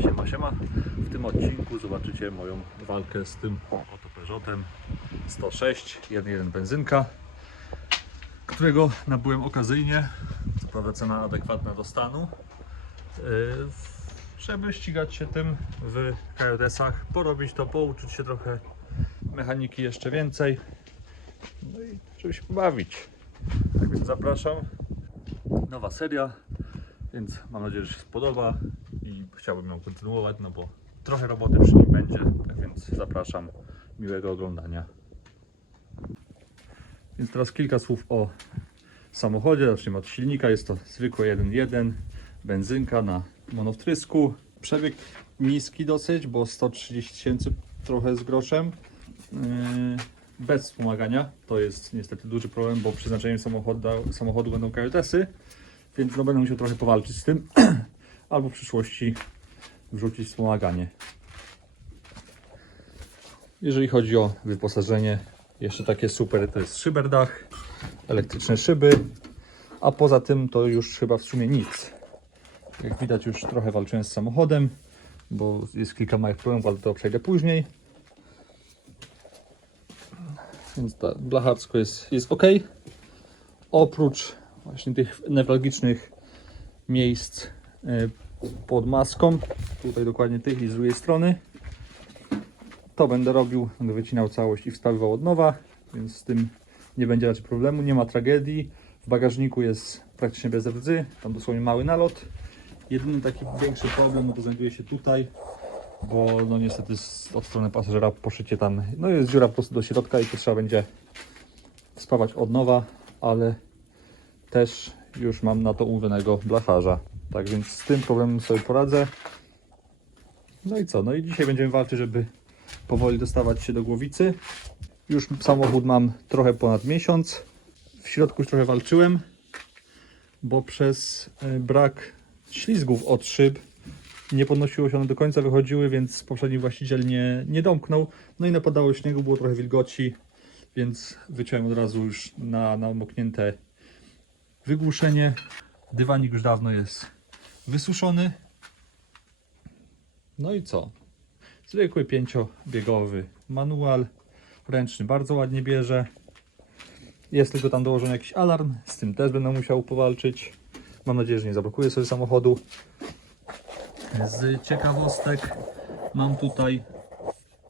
Siema, siema. W tym odcinku zobaczycie moją walkę z tym oto Peugeotem 106 1.1 benzynka, którego nabyłem okazyjnie, co prawda cena adekwatna do stanu, żeby ścigać się tym w KJS-ach, porobić to, pouczyć się trochę mechaniki jeszcze więcej, no i żeby się pobawić. Tak więc zapraszam. Nowa seria, więc mam nadzieję, że się spodoba i chciałbym ją kontynuować, no bo trochę roboty przy nim będzie, tak więc zapraszam, miłego oglądania. Więc teraz kilka słów o samochodzie. Zacznijmy od silnika. Jest to zwykły 1.1 benzynka na monowtrysku. Przebieg niski dosyć, bo 130 000 trochę z groszem. Bez wspomagania. To jest niestety duży problem, bo przeznaczeniem samochodu będą KJS-y, więc no będę musiał trochę powalczyć z tym, albo w przyszłości wrzucić wspomaganie. Jeżeli chodzi o wyposażenie, jeszcze takie super, to jest szyberdach, elektryczne szyby, a poza tym to już chyba w sumie nic. Jak widać, już trochę walczyłem z samochodem, bo jest kilka małych problemów, ale to przejdę później. Więc ta blacharsko jest ok. Oprócz właśnie tych newralgicznych miejsc pod maską, tutaj dokładnie tych i z drugiej strony, to będę robił, będę wycinał całość i wstawiał od nowa, więc z tym nie będzie raczej problemu, nie ma tragedii. W bagażniku jest praktycznie bez rdzy, tam dosłownie mały nalot. Jedyny taki większy problem no to znajduje się tutaj, bo no niestety od strony pasażera poszycie tam, no jest dziura po prostu do środka i to trzeba będzie spawać od nowa, ale też już mam na to umówionego blacharza. Tak więc z tym problemem sobie poradzę. No i co? No i dzisiaj będziemy walczyć, żeby powoli dostawać się do głowicy. Już samochód mam trochę ponad miesiąc. W środku już trochę walczyłem, bo przez brak ślizgów od szyb nie podnosiło się one do końca, wychodziły, więc poprzedni właściciel nie domknął. No i napadało śniegu, było trochę wilgoci, więc wyciąłem od razu już na namoknięte wygłuszenie. Dywanik już dawno jest wysuszony. No i co? Zwykły 5-biegowy manual, ręczny bardzo ładnie bierze. Jest tylko tam dołożony jakiś alarm, z tym też będę musiał powalczyć. Mam nadzieję, że nie zablokuję sobie samochodu. Z ciekawostek mam tutaj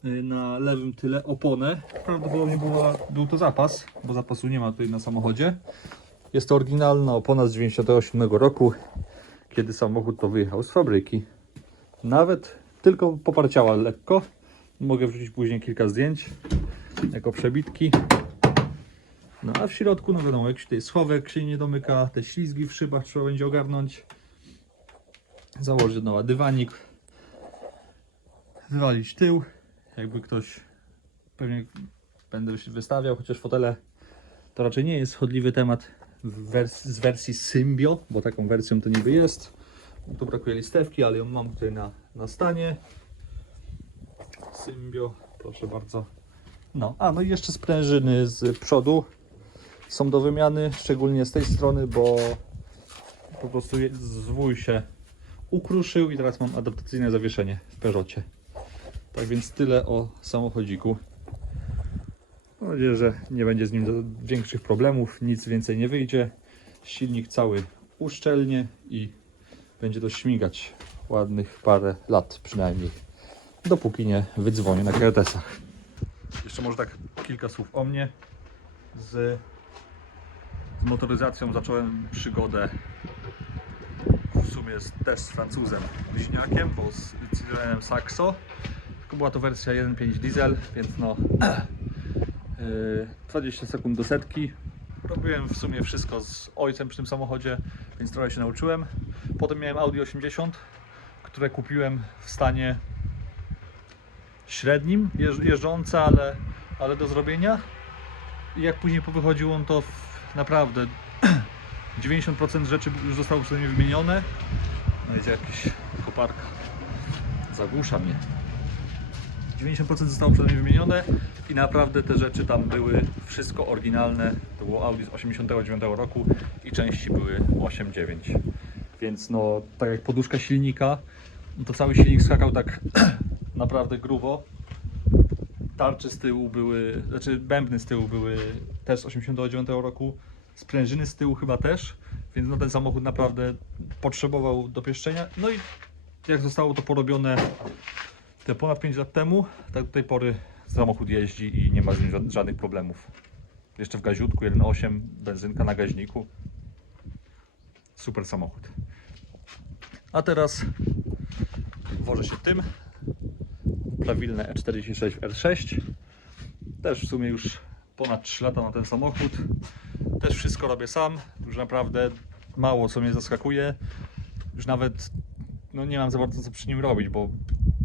na lewym tyle oponę. Prawdopodobnie był to zapas, bo zapasu nie ma tutaj na samochodzie. Jest to oryginalna opona z 1997 roku, kiedy samochód to wyjechał z fabryki. Nawet tylko poparciała lekko. Mogę wrzucić później kilka zdjęć jako przebitki. No a w środku, no wiadomo, jakiś tutaj schowek się nie domyka, te ślizgi w szybach trzeba będzie ogarnąć. Założyć od nowa dywanik. Wywalić tył. Jakby ktoś, pewnie będę się wystawiał, chociaż fotele to raczej nie jest chodliwy temat z wersji Symbio, bo taką wersją to niby jest. Tu brakuje listewki, ale ją mam tutaj na stanie. Symbio, proszę bardzo. No i jeszcze sprężyny z przodu są do wymiany, szczególnie z tej strony, bo po prostu zwój się ukruszył i teraz mam adaptacyjne zawieszenie w Peugeocie. Tak więc tyle o samochodziku. Mam nadzieję, że nie będzie z nim większych problemów, nic więcej nie wyjdzie. Silnik cały uszczelnie i będzie to śmigać ładnych parę lat przynajmniej, dopóki nie wydzwonię na KJS-ach. Jeszcze może tak kilka słów o mnie. Z motoryzacją zacząłem przygodę w sumie też z Francuzem bliźniakiem, bo z Citroenem Saxo. Tylko była to wersja 1.5 diesel, więc no 20 sekund do setki. Robiłem w sumie wszystko z ojcem przy tym samochodzie, więc trochę się nauczyłem. Potem miałem Audi 80, które kupiłem w stanie średnim, jeżdżące, ale do zrobienia. I jak później powychodziło on, to naprawdę 90% rzeczy już zostało przeze mnie wymienione. No jest jakaś koparka, zagłusza mnie. 90% zostało przeze mnie wymienione i naprawdę te rzeczy tam były wszystko oryginalne. To było Audi z 89 roku i części były 8.9. Więc no, tak jak poduszka silnika, no to cały silnik skakał tak naprawdę grubo. Tarcze z tyłu były, znaczy bębny z tyłu były też z 89 roku, sprężyny z tyłu chyba też, więc no ten samochód naprawdę potrzebował dopieszczenia. No i jak zostało to porobione te ponad 5 lat temu, tak do tej pory samochód jeździ i nie ma z nim żadnych problemów. Jeszcze w gaziutku 1.8, benzynka na gaźniku. Super samochód. A teraz wożę się tym. Prawilne E46 R6. Też w sumie już ponad 3 lata na ten samochód. Też wszystko robię sam. Już naprawdę mało co mnie zaskakuje. Już nawet no nie mam za bardzo co przy nim robić, bo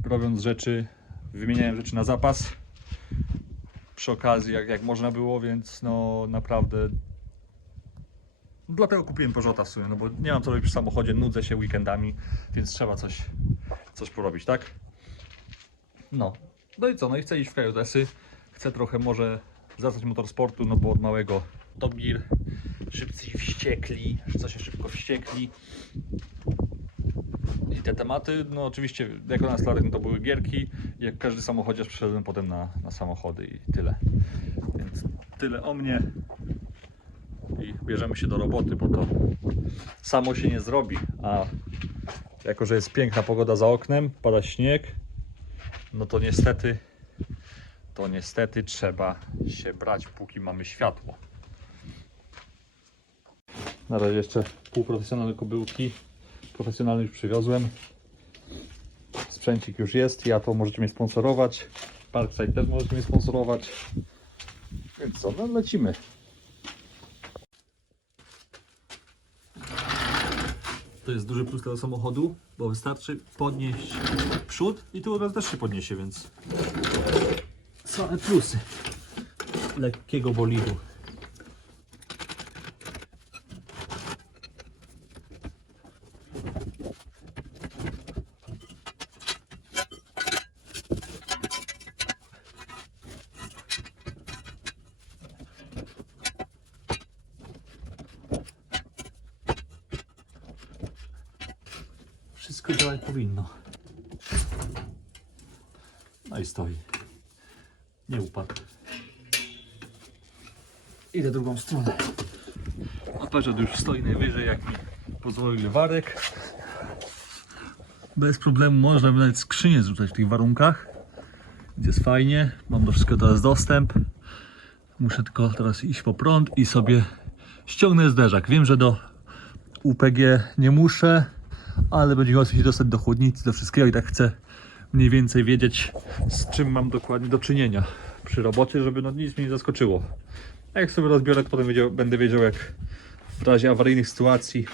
robiąc rzeczy, wymieniałem rzeczy na zapas. Przy okazji jak można było, więc no naprawdę dlatego kupiłem Peugeota w sumie, no bo nie mam co robić przy samochodzie, nudzę się weekendami, więc trzeba coś porobić, tak? No i co, no i chcę iść w KJS-y, chcę trochę może zacząć motorsportu, no bo od małego Top Gear, szybcy i wściekli, co się szybko wściekli i te tematy, no oczywiście jako nastolatek no to były gierki, jak każdy samochodziarz przeszedłem potem na samochody i tyle, więc tyle o mnie i bierzemy się do roboty, bo to samo się nie zrobi, a jako że jest piękna pogoda za oknem, pada śnieg, no to niestety trzeba się brać, póki mamy światło. Na razie jeszcze półprofesjonalne kobyłki. Profesjonalny już przywiozłem. Sprzęcik już jest. Ja to możecie mnie sponsorować. Parkside też możecie mnie sponsorować. Więc co, no lecimy. To jest duży plus tego samochodu, bo wystarczy podnieść przód i tu od razu też się podniesie, więc same plusy lekkiego bolidu. Wszystko działać powinno. No i stoi. Nie upadł. Idę drugą stronę. A Peugeot już stoi najwyżej, jak mi pozwolił lewarek. Bez problemu można by nawet skrzynię zrzucać w tych warunkach. Więc jest fajnie. Mam do wszystkiego teraz dostęp. Muszę tylko teraz iść po prąd i sobie ściągnę zderzak. Wiem, że do UPG nie muszę, ale będzie łatwiej się dostać do chłodnicy, do wszystkiego i tak chcę mniej więcej wiedzieć, z czym mam dokładnie do czynienia przy robocie, żeby no nic mnie nie zaskoczyło. A jak sobie rozbiorę, to potem będę wiedział, jak w razie awaryjnych sytuacji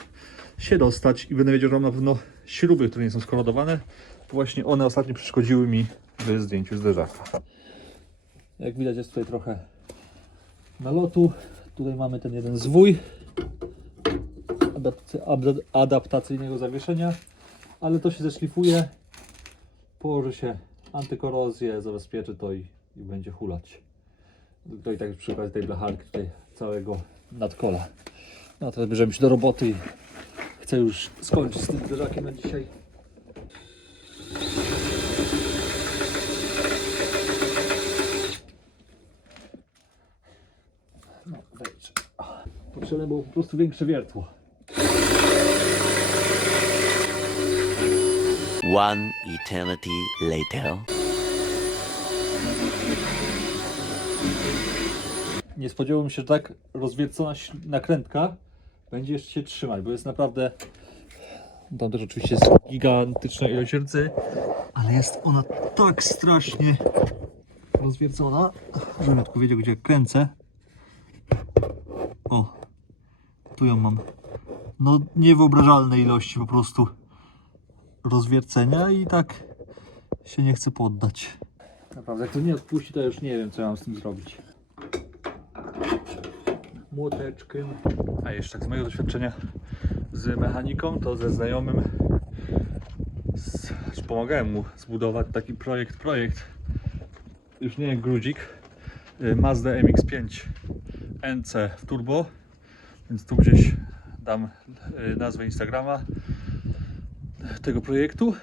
się dostać i będę wiedział, że mam na pewno śruby, które nie są skorodowane, bo właśnie one ostatnio przeszkodziły mi w zdjęciu zderzaka. Jak widać, jest tutaj trochę nalotu. Tutaj mamy ten jeden zwój adaptacyjnego zawieszenia, ale to się zeszlifuje, położy się antykorozję, zabezpieczy to i będzie hulać. To i tak przy okazji tej blacharki tutaj całego nadkola. No to bierzemy się do roboty i chcę już skończyć z tym zderzakiem na dzisiaj. No wejdź. Potrzebne było po prostu większe wiertło. One eternity later. Nie spodziewałem się, że tak rozwiercona nakrętka będzie jeszcze się trzymać, bo jest naprawdę, tam też oczywiście jest gigantyczna ilość rdzy, ale jest ona tak strasznie rozwiercona, żebym tylko wiedział, gdzie kręcę. O, tu ją mam. No niewyobrażalne ilości po prostu rozwiercenia i tak się nie chcę poddać. Naprawdę, jak to nie odpuści, to już nie wiem, co ja mam z tym zrobić. Młoteczkiem. A jeszcze z mojego doświadczenia z mechaniką, to ze znajomym pomagałem mu zbudować taki projekt. Już nie jak grudzik. Mazda MX-5 NC w turbo. Więc tu gdzieś dam nazwę Instagrama tego projektu.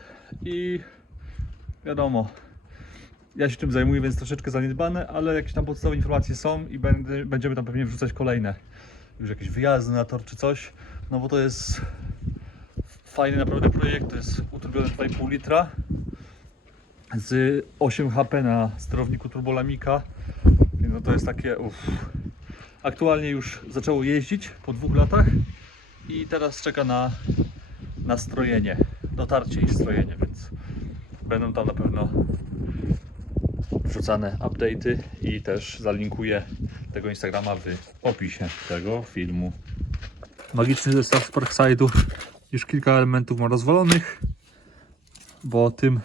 i wiadomo, ja się tym zajmuję, więc troszeczkę zaniedbane, ale jakieś tam podstawowe informacje są i będziemy tam pewnie wrzucać kolejne. Już jakieś wyjazdy na tor czy coś, no bo to jest fajny naprawdę projekt, to jest uturbione 2,5 litra z 8 HP na sterowniku turbolamika, no to jest takie Aktualnie już zaczęło jeździć po 2 latach i teraz czeka na strojenie, dotarcie i strojenie, więc będą tam na pewno wrzucane update'y i też zalinkuję tego Instagrama w opisie tego filmu. Magiczny zestaw z Parkside'u. Już kilka elementów ma rozwalonych, bo tym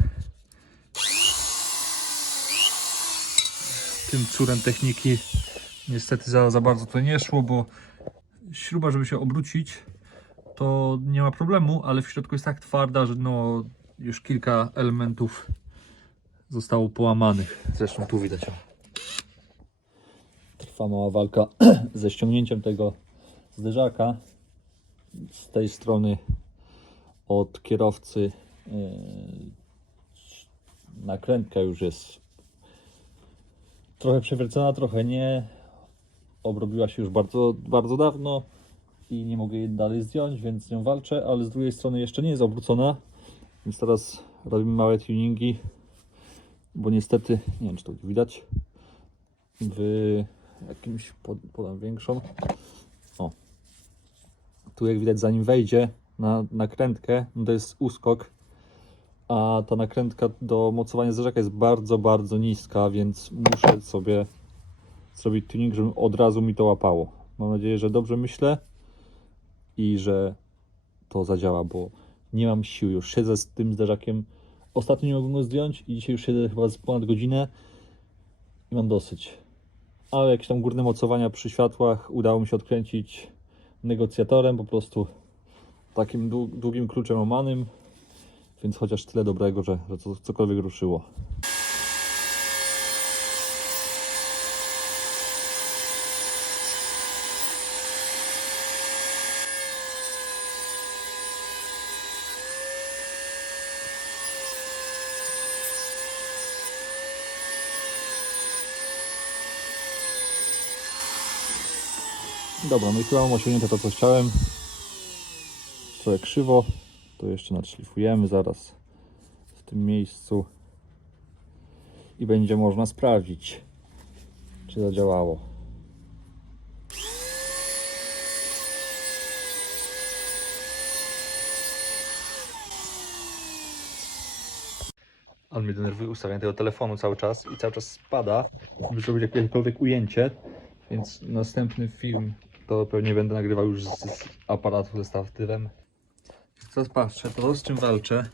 cudem techniki niestety za bardzo to nie szło, bo śruba, żeby się obrócić, to nie ma problemu, ale w środku jest tak twarda, że no już kilka elementów zostało połamanych. Zresztą tu widać. Trwa mała walka ze ściągnięciem tego zderzaka. Z tej strony od kierowcy nakrętka już jest trochę przewiercona, trochę nie. Obrobiła się już bardzo, bardzo dawno i nie mogę jej dalej zdjąć, więc z nią walczę, ale z drugiej strony jeszcze nie jest obrócona, więc teraz robimy małe tuningi, bo niestety, nie wiem czy to widać, w jakimś, podam większą, tu jak widać zanim wejdzie na nakrętkę, no to jest uskok, a ta nakrętka do mocowania zderzaka jest bardzo, bardzo niska, więc muszę sobie zrobić tuning, żeby od razu mi to łapało. Mam nadzieję, że dobrze myślę i że to zadziała, bo nie mam sił. Już siedzę z tym zderzakiem. Ostatnio nie mogłem go zdjąć i dzisiaj już siedzę chyba z ponad godzinę i mam dosyć. Ale jakieś tam górne mocowania przy światłach udało mi się odkręcić negocjatorem, po prostu takim długim kluczem omanym, więc chociaż tyle dobrego, że cokolwiek ruszyło. Dobra, no i chyba mam osiągnięte to, co chciałem. Trochę krzywo, to jeszcze nadszlifujemy zaraz w tym miejscu i będzie można sprawdzić, czy zadziałało. On mnie denerwuje ustawianie tego telefonu cały czas i cały czas spada, żeby zrobić jakiekolwiek ujęcie, więc następny film to pewnie będę nagrywał już z aparatu ze statywem. Teraz patrzę, to z czym walczę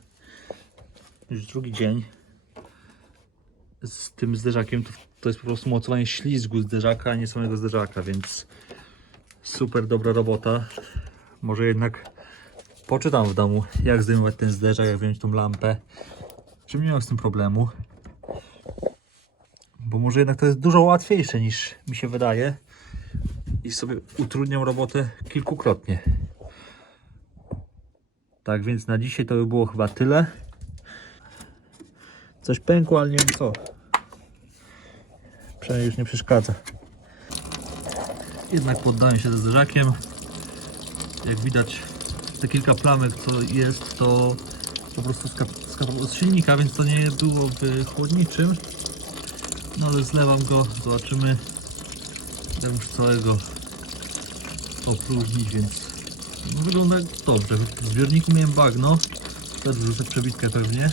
już drugi dzień z tym zderzakiem, to jest po prostu mocowanie ślizgu zderzaka, a nie samego zderzaka, więc super dobra robota. Może jednak poczytam w domu, jak zdejmować ten zderzak, jak wziąć tą lampę, żebym nie miał z tym problemu, bo może jednak to jest dużo łatwiejsze niż mi się wydaje i sobie utrudniam robotę kilkukrotnie. Tak więc na dzisiaj to by było chyba tyle. Coś pękło, ale nie wiem co. Przynajmniej już nie przeszkadza. Jednak poddałem się ze zderzakiem. Jak widać, te kilka plamek co jest, to po prostu skapał z silnika, więc to nie było w chłodniczym. No ale zlewam go, zobaczymy. Ja muszę całego opróżnić, więc no, wygląda dobrze. W zbiorniku miałem bagno, też wrzucę przebitkę pewnie.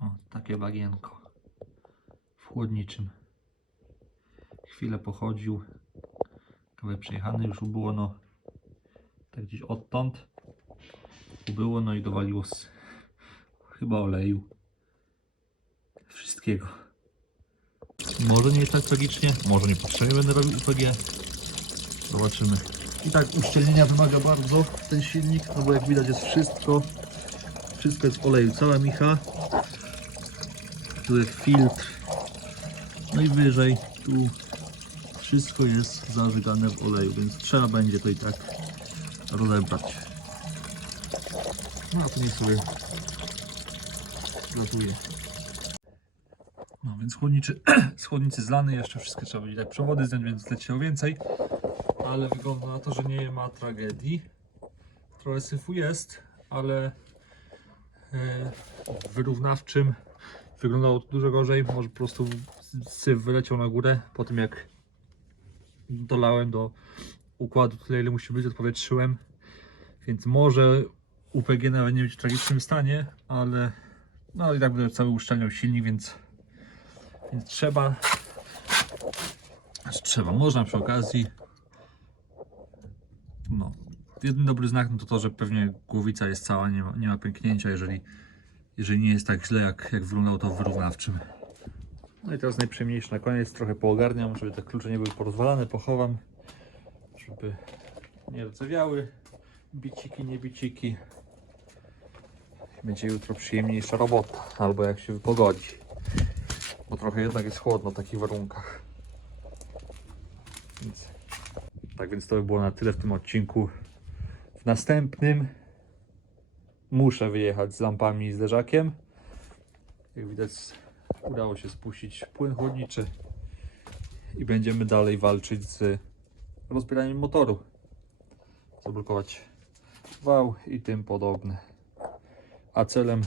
O, takie bagienko w chłodniczym. Chwilę pochodził, kawałek przejechany, już ubyło, no tak gdzieś odtąd ubyło, no i dowaliło chyba oleju, wszystkiego. Może nie jest tak tragicznie, może niepotrzebnie będę robił UPG, zobaczymy. I tak uszczelnienia wymaga bardzo ten silnik, no bo jak widać jest wszystko jest w oleju, cała micha, tu jest filtr, no i wyżej tu wszystko jest zażygane w oleju, więc trzeba będzie to i tak rozebrać. No a później sobie Gratuluję. No więc schłodnicy zlany, jeszcze wszystkie trzeba będzie tak przewody zdjąć, więc leciało więcej. Ale wygląda na to, że nie ma tragedii. Trochę syfu jest, ale w wyrównawczym wyglądało to dużo gorzej. Może po prostu syf wyleciał na górę po tym, jak dolałem do układu tyle, ile musi być, odpowietrzyłem. Więc może UPG nawet nie być w tragicznym stanie, ale no i tak będę cały uszczelniał silnik, więc można przy okazji. No, jeden dobry znak no to, że pewnie głowica jest cała, nie ma pęknięcia, jeżeli nie jest tak źle, jak wyglądało to w wyrównawczym. No i teraz najprzyjemniejsze na koniec, trochę poogarniam, żeby te klucze nie były porozwalane, pochowam, żeby nie rdzewiały, biciki, nie biciki. Będzie jutro przyjemniejsza robota, albo jak się wypogodzi, bo trochę jednak jest chłodno w takich warunkach. Więc to by było na tyle w tym odcinku. W następnym muszę wyjechać z lampami i z leżakiem. Jak widać, udało się spuścić płyn chłodniczy i będziemy dalej walczyć z rozbieraniem motoru. Zablokować wał i tym podobne. A celem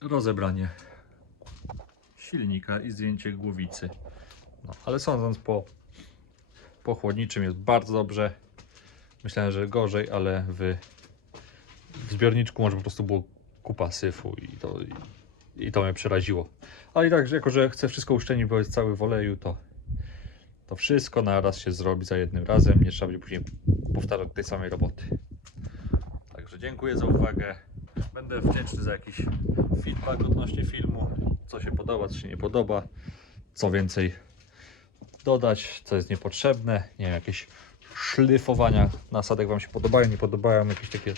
rozebranie silnika i zdjęcie głowicy. No, ale sądząc po chłodniczym jest bardzo dobrze. Myślałem, że gorzej, ale w zbiorniczku może po prostu było kupa syfu i to mnie przeraziło. Ale i tak, że jako że chcę wszystko uszczelnić, bo jest cały w oleju, to wszystko na raz się zrobi za jednym razem. Nie trzeba będzie później powtarzać tej samej roboty. Także dziękuję za uwagę. Będę wdzięczny za jakiś feedback odnośnie filmu. Co się podoba, co się nie podoba. Co więcej dodać, co jest niepotrzebne. Nie wiem, jakieś szlifowania nasadek Wam się podobają, nie podobają. Jakieś takie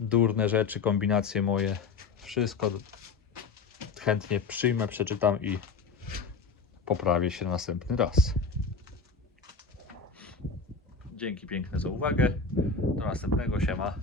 durne rzeczy, kombinacje moje. Wszystko chętnie przyjmę, przeczytam i poprawię się na następny raz. Dzięki piękne za uwagę. Do następnego, siema.